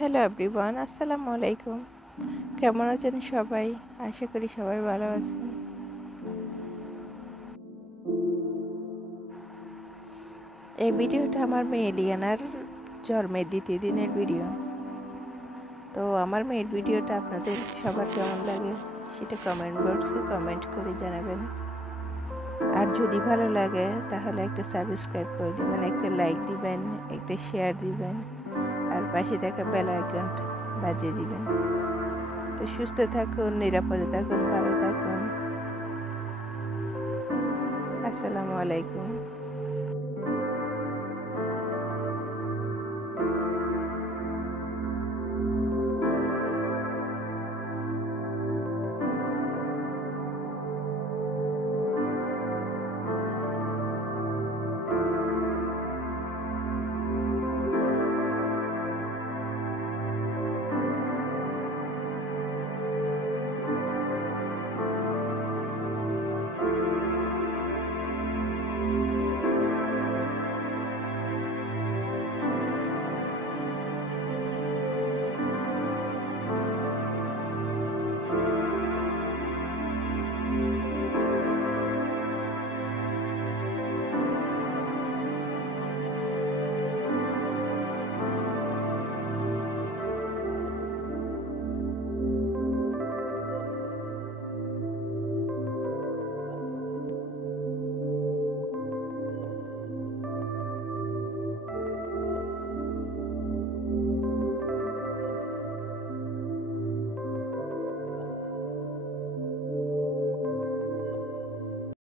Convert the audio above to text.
Hello everyone, আসসালামু আলাইকুম। কেমন আছেন সবাই? আশা করি সবাই ভালো আছেন। এই ভিডিওটা আমার মেয়ে লিয়ানার জন্মের দ্বিতীয় দিনের ভিডিও। তো আমার মেয়ের ভিডিওটা আপনাদের সবার কেমন লাগে সেটা কমেন্ট বক্সে কমেন্ট করে জানাবেন। আর যদি ভালো লাগে তাহলে একটা সাবস্ক্রাইব করে দিবেন, একটা লাইক দিবেন, একটা শেয়ার দিবেন, আর পাশে থাকা বেল আইকনটা বাজিয়ে দিবেন। তো সুস্থ থাকুন, নিরাপদে থাকুন, ভালো থাকুন। আসসালামু আলাইকুম।